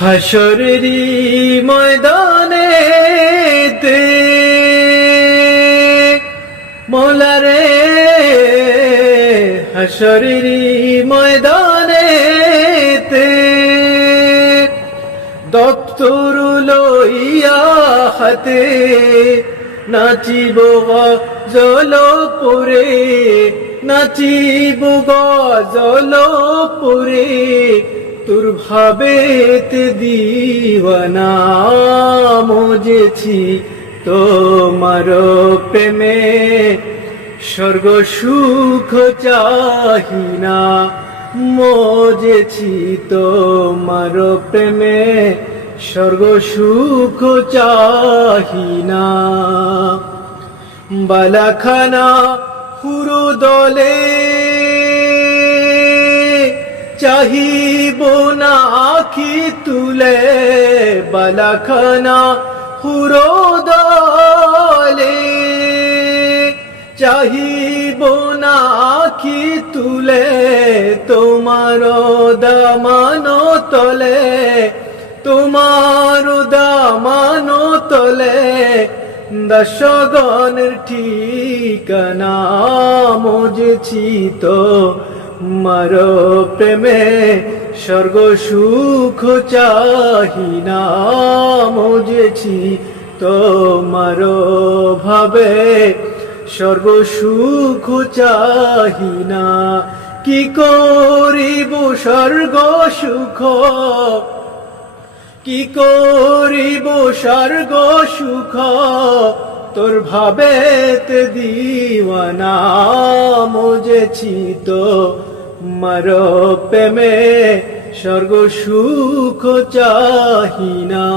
হাসরেরি ময়দানে তে মোলারে হাসরেরি ময়দানে তে দপ্তর লইয়া হাতে নাচিব গজলপুরে নাচিব গজলপুরে তোর ভাবেতে দিওয়ানা মজেছি তোমার প্রেমে স্বর্গ সুখ চাহি না মজেছি তোমার প্রেমে স্বর্গ সুখ চাহি না বালাখানা হুরু দলে চাহিব না আখি তুলে বালাখানা হুরো দলে চাহিব না আখি তুলে তোমার দামানো তলে তোমার দামানো তলে দশগণের ঠিকানা মজেছি তো মার প্রেমে স্বর্গ সুখ চাহি না মজেছি তোমার ভাবে স্বর্গ সুখ চাহি না কি করিব স্বর্গ সুখ কি করিব স্বর্গ সুখ তোর ভাবেতে দিওয়ানা মজেছি তো মার প্রেমে স্বর্গ সুখ চাহি না।